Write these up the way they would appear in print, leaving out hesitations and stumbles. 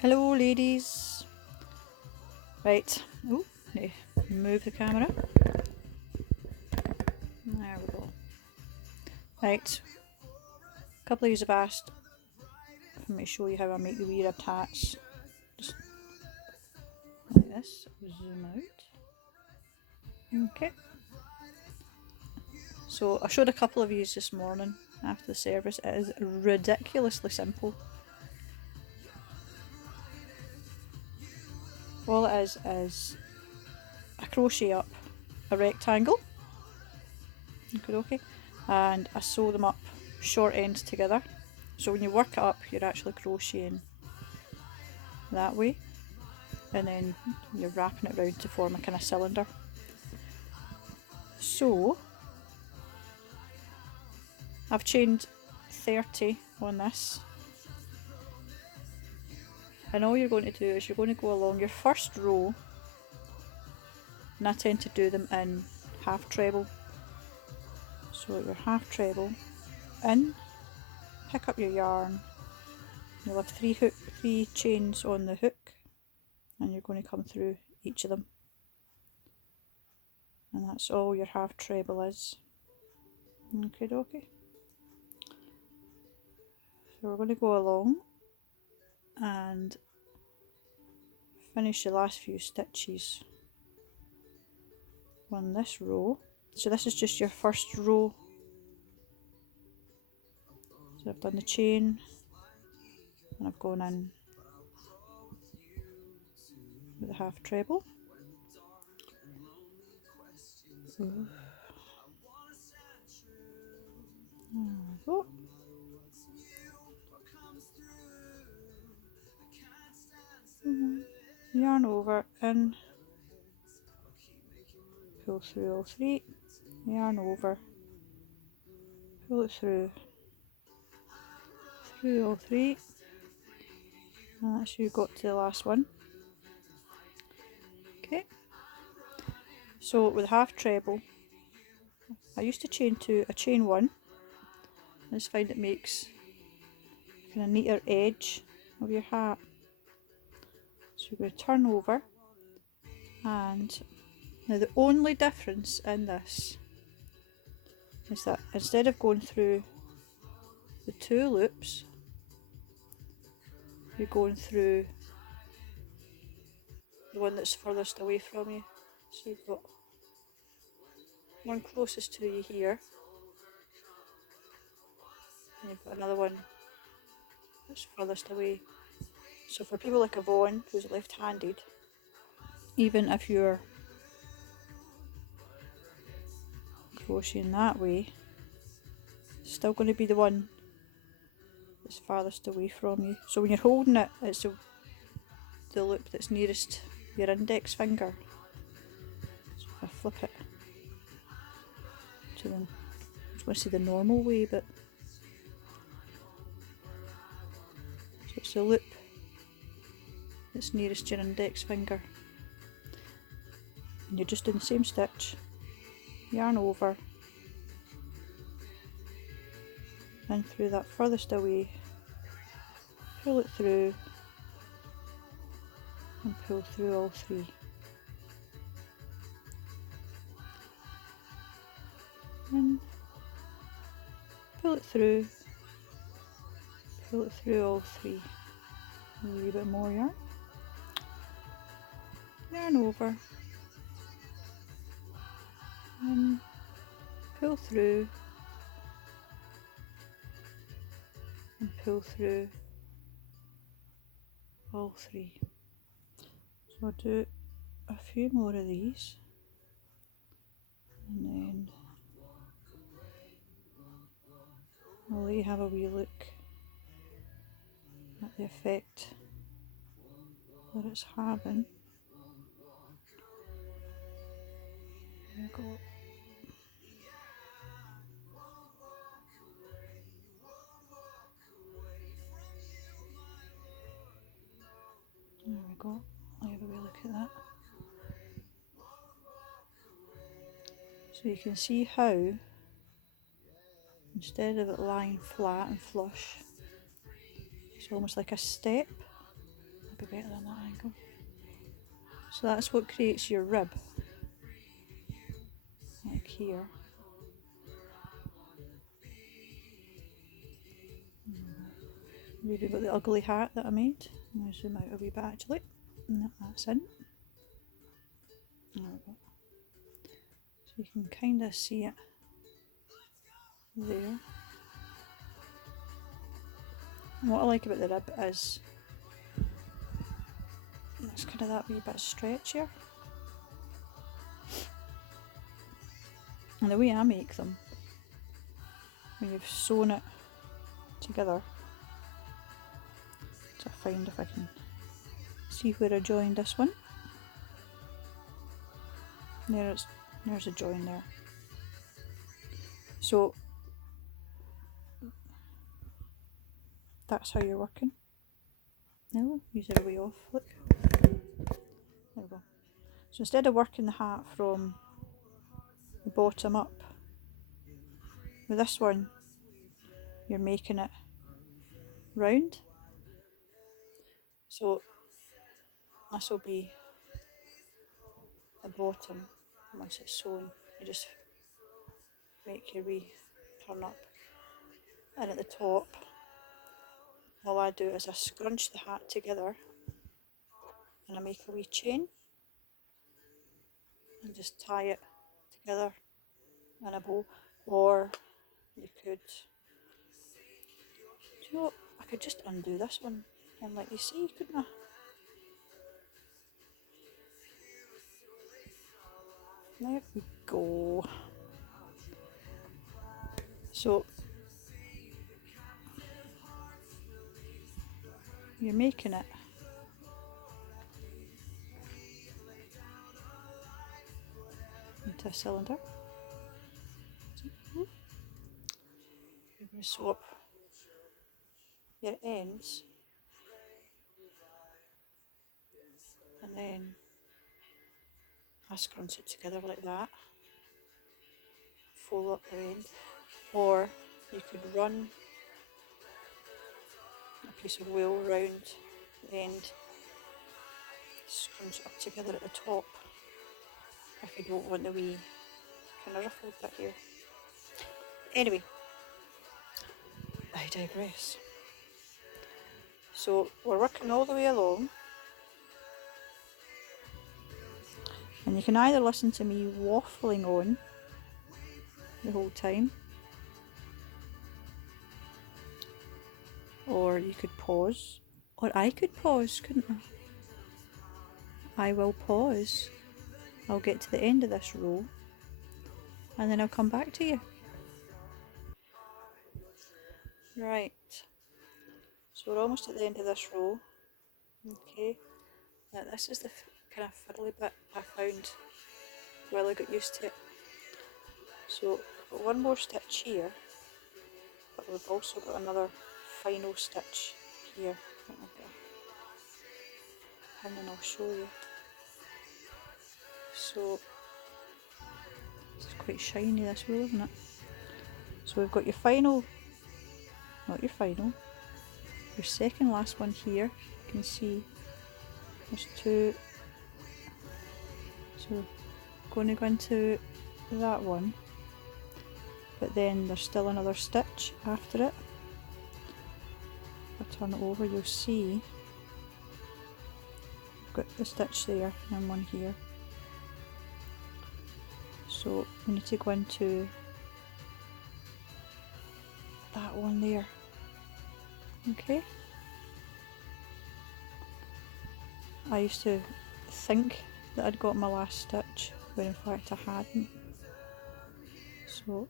Hello ladies. Right, oh, need to move the camera. There we go. Right, a couple of you have asked for me to show you how I make the wee ribbed hats. Just like this, zoom out. Okay. So I showed a couple of these this morning after the service. It is ridiculously simple. All it is I crochet up a rectangle, okay, and I sew them up short ends together. So when you work it up, you're actually crocheting that way, and then you're wrapping it round to form a kind of cylinder. So I've chained 30 on this, and all you're going to do is you're going to go along your first row, and I tend to do them in half treble. So your half treble in, pick up your yarn, you'll have three chains on the hook, and you're going to come through each of them, and that's all your half treble is. Okay dokie. So we're going to go along and finish the last few stitches on this row. So this is just your first row. So I've done the chain and I've gone in with the half treble. There we go. Yarn over, in, pull through all three, yarn over, pull it through all three, and that's you got to the last one. Okay, so with half treble, I used to chain two, I chain one. I just find it makes kind of neater edge of your hat. So you're going to turn over, and now the only difference in this is that instead of going through the two loops, you're going through the one that's furthest away from you. So you've got one closest to you here, and you've got another one that's furthest away. So for people like Yvonne, who's left-handed, even if you're crocheting that way, it's still going to be the one that's farthest away from you. So when you're holding it, it's the loop that's nearest your index finger. So if I flip it to the, I was going to say the normal way, but so it's the loop that's nearest your index finger, and you're just doing the same stitch, yarn over, and through that furthest away, pull it through, and pull through all three. And pull it through all three. A wee bit more yarn. Yarn over, and pull through, and pull through all three. So I'll do a few more of these, and then I'll let you have a wee look at the effect that it's having. There we go. There we go. I'll have a wee look at that. So you can see how, instead of it lying flat and flush, it's almost like a step. be better than that angle. So that's what creates your rib, like here. Maybe got the ugly hat that I made. I'll zoom out a wee bit actually. And that's in. There we go. So you can kind of see it there. And what I like about the rib is it's kind of that wee bit stretchier. And the way I make them, when you've sewn it together, to find if I can see where I joined this one. There's a join there. So that's how you're working. No, use it a way off, look. There we go. So instead of working the hat from the bottom up, with this one you're making it round. So this will be the bottom. Once it's sewn, you just make your wee turn up. And at the top, all I do is I scrunch the hat together and I make a wee chain and just tie it together in a bow. Or you could, do you know what? I could just undo this one and let you see, couldn't I? There we go. So you're making it into a cylinder. You're going to swap your ends and then I scrunch it together like that, fold up the end, or you could run a piece of wool round the end, scrunch it up together at the top if you don't want the wee kind of ruffled bit here. Anyway, I digress. So we're working all the way along, and you can either listen to me waffling on the whole time, or you could pause, or I could pause, couldn't I? I will pause. I'll get to the end of this row and then I'll come back to you. Right, so we're almost at the end of this row. Okay, now this is the kind of fiddly bit I found while I got used to it. So we've got one more stitch here, but we've also got another final stitch here. And then I'll show you. So it's quite shiny, this wool, isn't it? So we've got your final, not your final, your second last one here. You can see there's two. So we're going to go into that one, but then there's still another stitch after it. If I turn it over, you'll see I've got the stitch there and one here. So we need to go into that one there. Okay. I used to think that I'd got my last stitch, but in fact I hadn't. So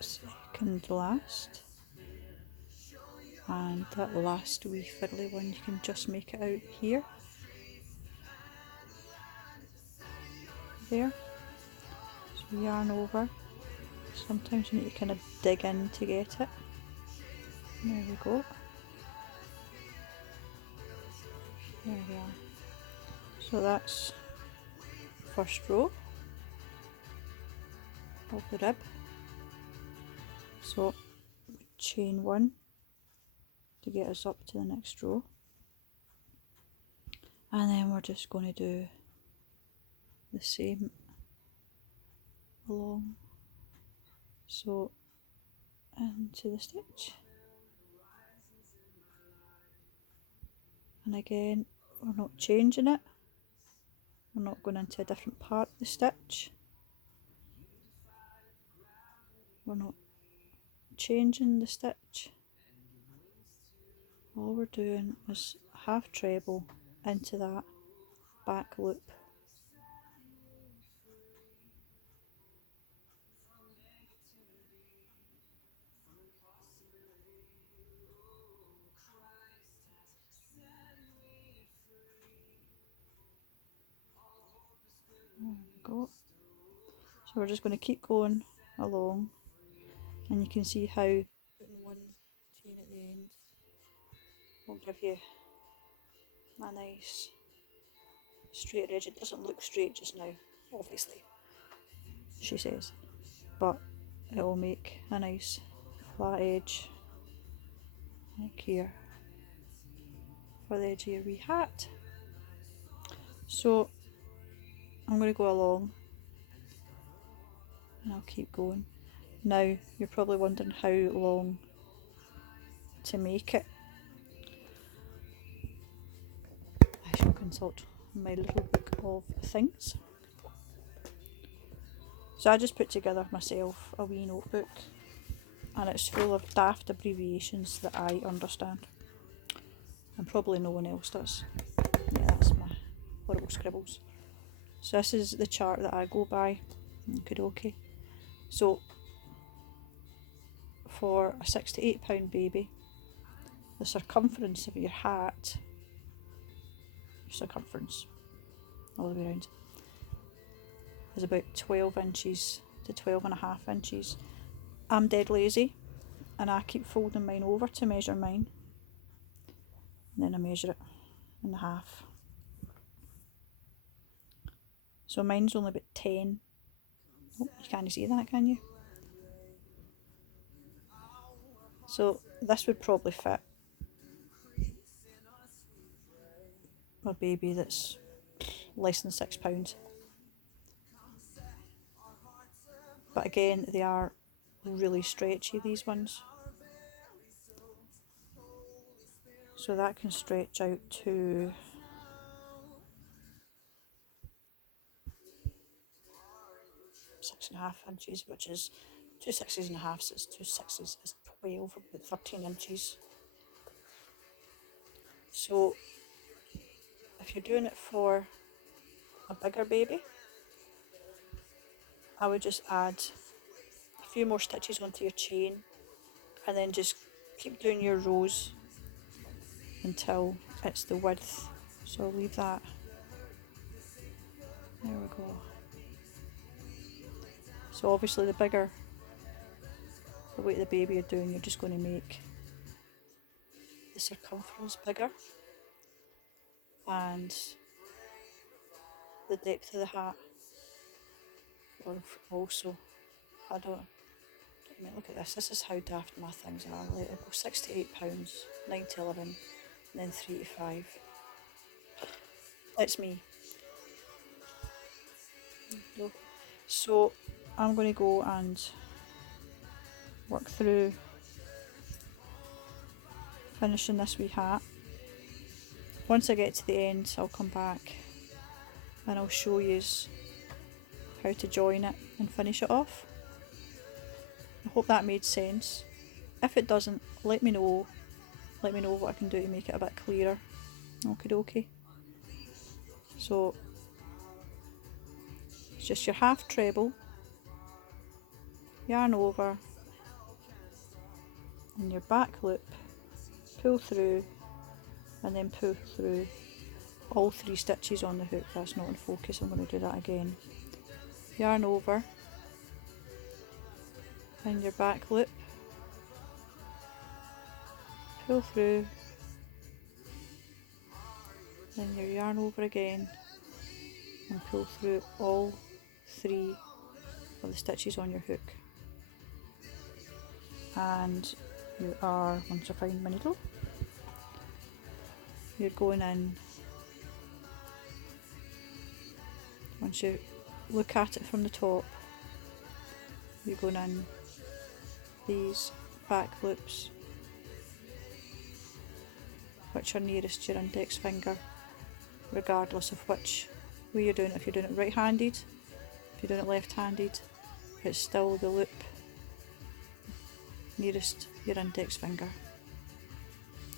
second last, and that last wee fiddly one, you can just make it out here. There. So yarn over. Sometimes you need to kind of dig in to get it. There we go. There we are. So that's first row of the rib. So chain one to get us up to the next row. And then we're just going to do the same along, so into the stitch, and again we're not changing it, we're not going into a different part of the stitch, we're not changing the stitch, all we're doing is half treble into that back loop. There we go. So we're just going to keep going along, and you can see how putting one chain at the end will give you a nice straight edge. It doesn't look straight just now, obviously, she says, but it will make a nice flat edge like here for the edge of your wee hat. So I'm going to go along and I'll keep going. Now you're probably wondering how long to make it. I shall consult my little book of things. So I just put together myself a wee notebook, and it's full of daft abbreviations that I understand, and probably no one else does. Yeah, that's my horrible scribbles. So this is the chart that I go by. Okay. So for a 6 to 8 pound baby, the circumference of your hat, your circumference all the way around, is about 12 inches to 12.5 inches. I'm dead lazy and I keep folding mine over to measure mine, and then I measure it in half. So mine's only about 10. Oh, you can't see that, can you? So this would probably fit a baby that's less than £6. But again, they are really stretchy, these ones. So that can stretch out to 6.5 inches, which is 2 6.5, so it's 2 6s is 12, about 13 inches. So if you're doing it for a bigger baby, I would just add a few more stitches onto your chain, and then just keep doing your rows until it's the width. So I'll leave that. There we go. So obviously the bigger the weight of the baby you're doing, you're just going to make the circumference bigger, and the depth of the hat will also, I mean, look at this. This is how daft my things are. Like, it'll go 6 to 8 pounds, 9 to 11, and then 3 to 5. It's me. So I'm going to go and work through finishing this wee hat. Once I get to the end, I'll come back and I'll show you how to join it and finish it off. I hope that made sense. If it doesn't, let me know. Let me know what I can do to make it a bit clearer. Okie dokie. So it's just your half treble, yarn over, and your back loop, pull through, and then pull through all 3 stitches on the hook. That's not in focus, I'm going to do that again. Yarn over, and your back loop, pull through, then your yarn over again, and pull through all 3 of the stitches on your hook. And you are, once I find my needle, you're going in once you look at it from the top, you're going in these back loops which are nearest your index finger, regardless of which way you're doing it. If you're doing it right-handed, if you're doing it left-handed, it's still the loop nearest your index finger.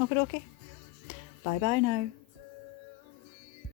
Okay, bye bye now.